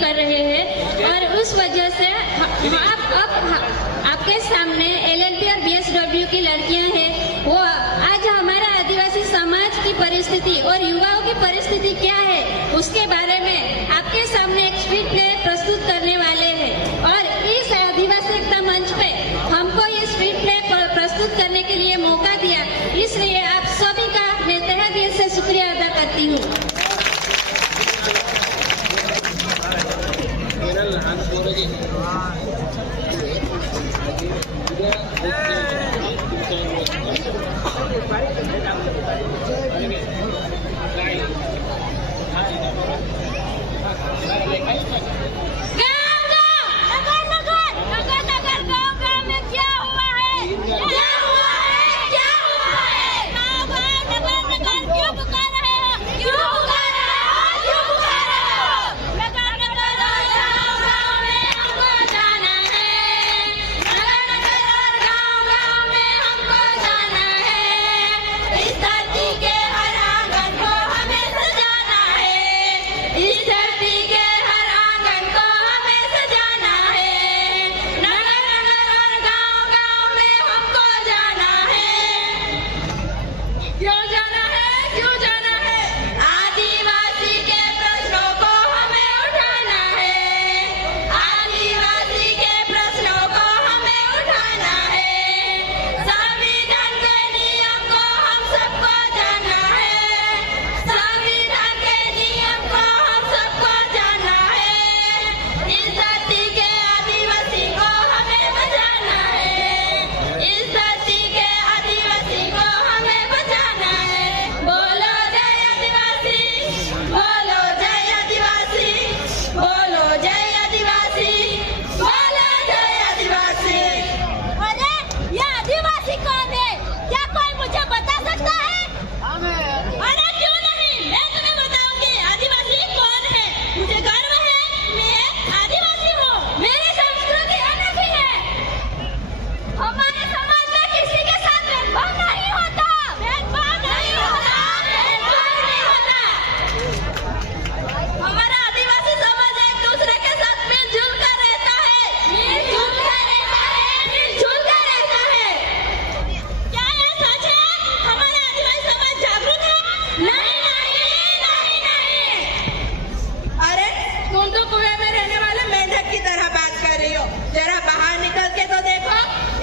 कर रहे हैं और उस वजह से आपके सामने LLB और BSW की लड़कियां हैं, वो आज हमारा आदिवासी समाज की परिस्थिति और युवाओं की परिस्थिति क्या है उसके बारे में आपके सामने एक स्ट्रीट प्ले प्रस्तुत करने वाले हैं। और इस आदिवासी एकता मंच पे हमको ये स्ट्रीट प्ले प्रस्तुत करने के लिए मौका दिया, इसलिए आप सभी का मैं तहे दिल से शुक्रिया अदा करती हूँ।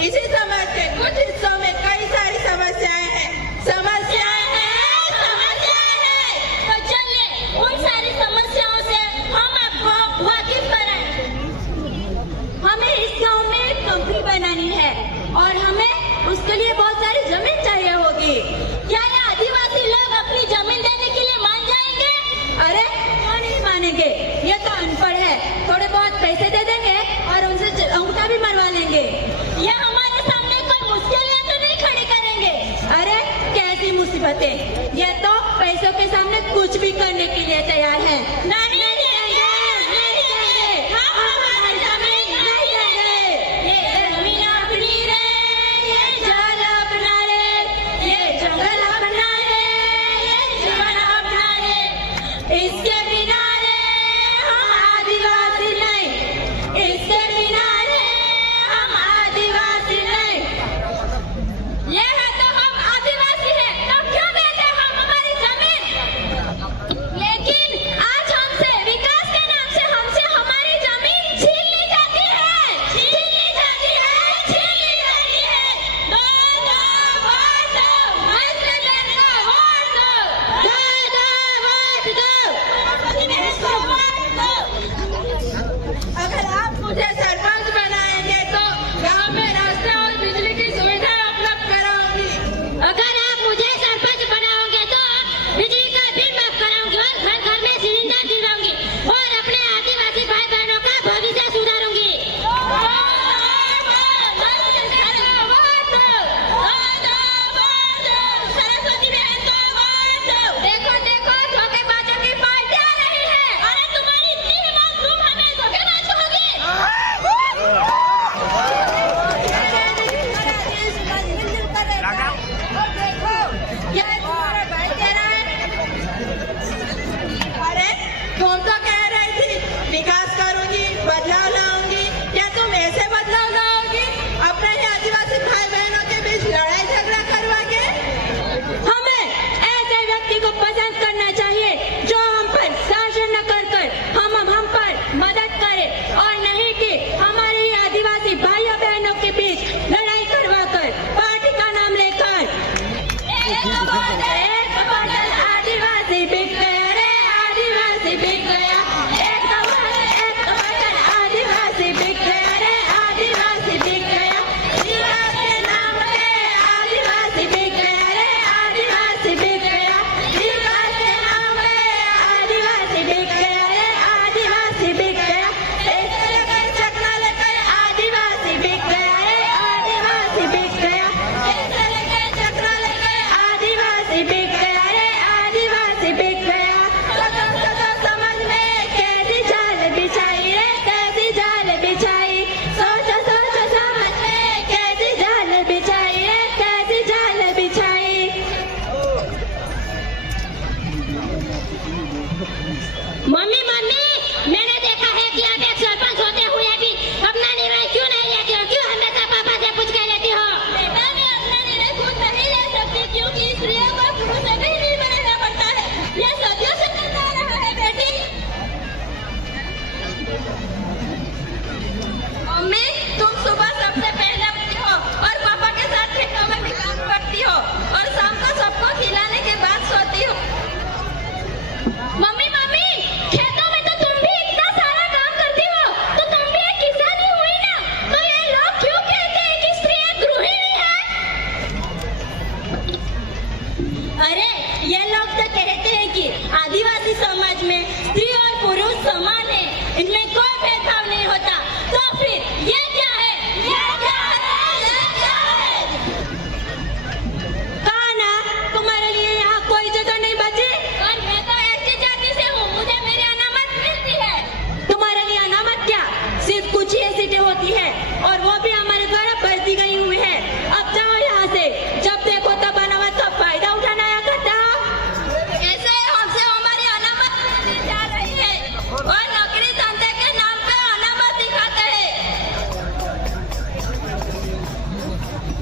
इसी समाज के कुछ हिस्सों में कई सारी समस्याएं हैं। तो चलिए उन सारी समस्याओं से हम आपको वाकिफ कराएं। हमें इस गांव में एक कंपनी बनानी है और हमें उसके लिए बहुत सारी जमीन चाहिए होगी। क्या ये आदिवासी लोग अपनी जमीन देने के लिए मान जाएंगे? अरे क्यों नहीं मानेंगे, ये तो अनपढ़ है, थोड़े बहुत पैसे दे देंगे और उनसे अंगूठा भी मरवा लेंगे। ये हमारे सामने कोई मुश्किलें तो नहीं खड़ी करेंगे। अरे कैसी मुसीबतें, ये तो पैसों के सामने कुछ भी करने के लिए तैयार है। नहीं देंगे, नहीं देंगे, हम हमारी जमीन नहीं देंगे। ये जमीन अपनी रे, ये जल अपना रे, ये जंगल अपना रे, ये जीवन अपना रे। इसके बिना रे हम आदिवासी नहीं, इसके बिना रे हम आदिवासी नहीं। ये है तो हम आदिवासी हैं, तो क्यों बेचे हम हमारी जमीन? लेकिन आज हमसे समान है, इनमें कोई भेदभाव नहीं होता। तो फिर ये क्या है? ये क्या है? ये क्या है? कहा ना तुम्हारे लिए यहाँ कोई जगह नहीं बची। और मैं तो ऐसी जाति से हूँ, मुझे मेरी अनामत मिलती है। तुम्हारे लिए अनामत क्या, सिर्फ कुछ ही सीटें होती है और वो भी हमारे द्वारा भर्ती गई हुई है। अब जाओ यहाँ से, जब देखो तब अनामत का फायदा उठाना आया करता। ऐसे हमसे हमारी अनामत मिलती जा रही है और नौकरी धंधे के नाम पे अनामत दिखाते हैं।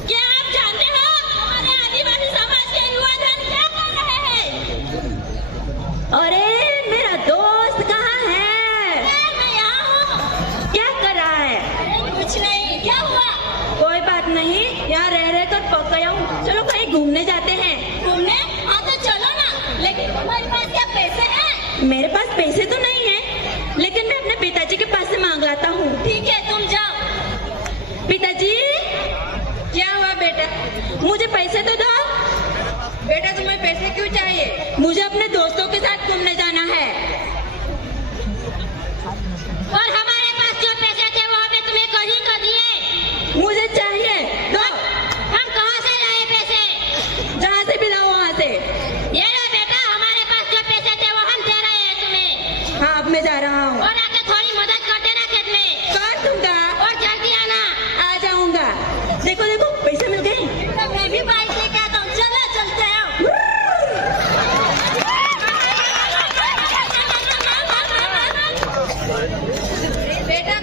क्या आप जानते हो हमारे आदिवासी समाज के युवा धन क्या कर रहे हैं? अरे मेरा दोस्त कहाँ है? मैं यहाँ हूँ। क्या कर रहा है? अरे कुछ नहीं, क्या हुआ? कोई बात नहीं, यहाँ रह रह कर पक गया हूँ। चलो कहीं घूमने जाते हैं। घूमने? हाँ तो चलो ना, लेकिन तुम्हारे पास क्या पैसे हैं? मेरे पास पैसे तो नहीं है, लेकिन मैं अपने पिताजी के पास से मांग लाता हूँ। ठीक है, तुम जाओ। पिताजी, क्या हुआ बेटा? मुझे पैसे तो दो। बेटा तुम्हें पैसे क्यों चाहिए? मुझे अपने दोस्तों के साथ घूमने जाना है। और हमारे पास जो पैसे थे वो हमें तुम्हें कहीं कर दिए। मुझे चाहिए, दो। हम कहाँ से लाए पैसे? जहाँ से भी लाओ वहाँ से। ये लो बेटा, हमारे पास जो पैसे थे वो हम दे रहे हैं तुम्हें। हाँ, अब मैं जा रहा हूँ। और आके थोड़ी मदद कर देना खेत में। कर दूंगा, और जल्दी आना। आ जाऊंगा। देखो देखो, पैसे मिल गए। तो मैं भी बाइक लेके आता हूँ, चलो चलते हैं। बेटा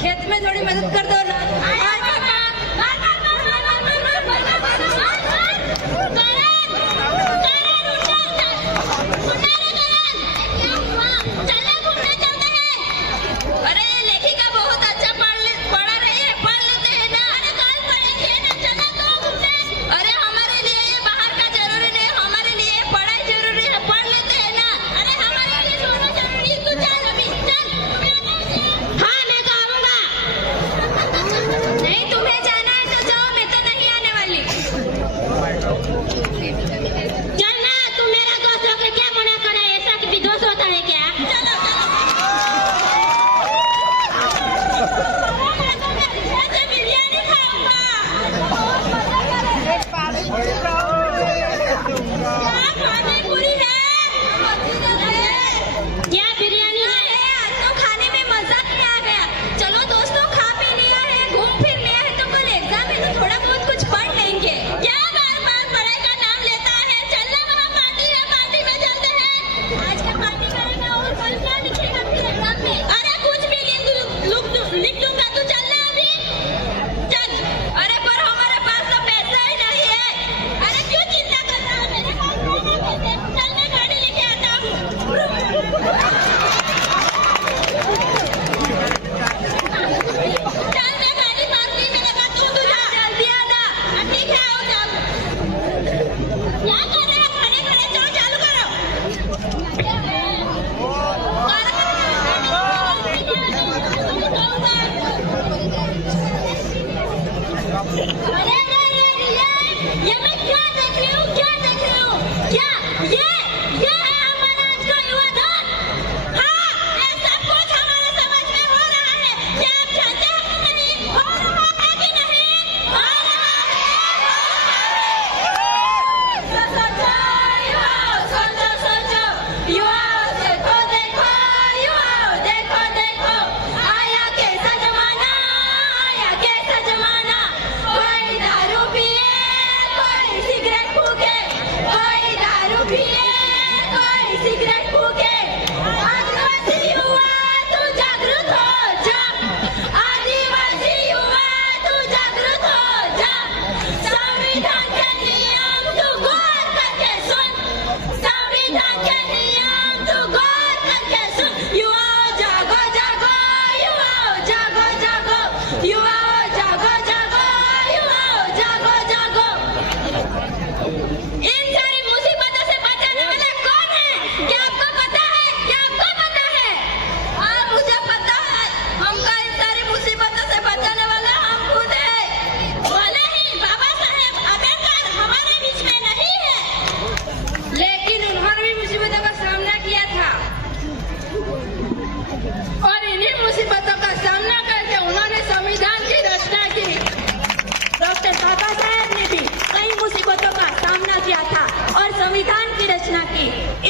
खेत में थोड़ी मदद कर दो ना। चले घूमने चलते हैं। अरे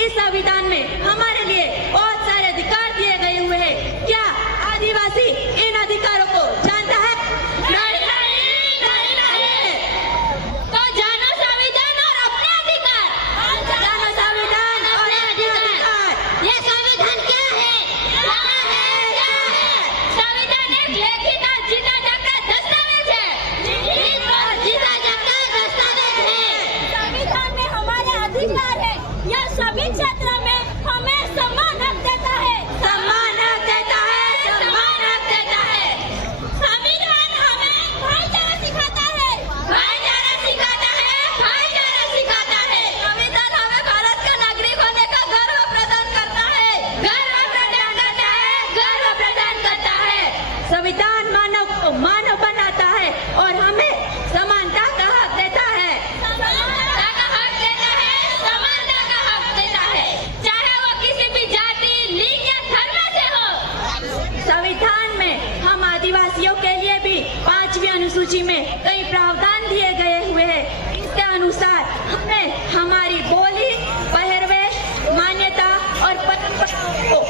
इस संविधान में हमारे लिए बहुत सारे अधिकार दिए गए हुए हैं। क्या आदिवासी इन अधिकारों को जानता है? नहीं, नहीं, नहीं, नहीं। तो जानो संविधान और अपने अधिकार। जानो संविधान और अपने अधिकार। ये संविधान क्या है? क्या है? संविधान एक लिखित और जीता जागता दस्तावेज है। लिखित और जीता जागता दस्तावेज है। संविधान में हमारे अधिकार है। यह सभी क्षेत्रों में हमें समान हक देता है। सम्मान हक देता है, समान हक देता है। संविधान हमें भाईचारा सिखाता है। भाईचारा सिखाता है। भाईचारा सिखाता है। संविधान हमें भारत का नागरिक होने का गर्व प्रदान करता है। गर्व प्रदान करता है। गर्व प्रदान करता है। संविधान मानव को मानव बनाता है और हमें समानता का हक देता है। समानता का हक देता है। समानता का हक देता है। चाहे वो किसी भी जाति, लिंग या धर्म से हो। संविधान में हम आदिवासियों के लिए भी 5वीं अनुसूची में कई प्रावधान दिए गए हुए हैं। इसके अनुसार हमें हमारी बोली, पहरवेश, मान्यता और परंपराओं को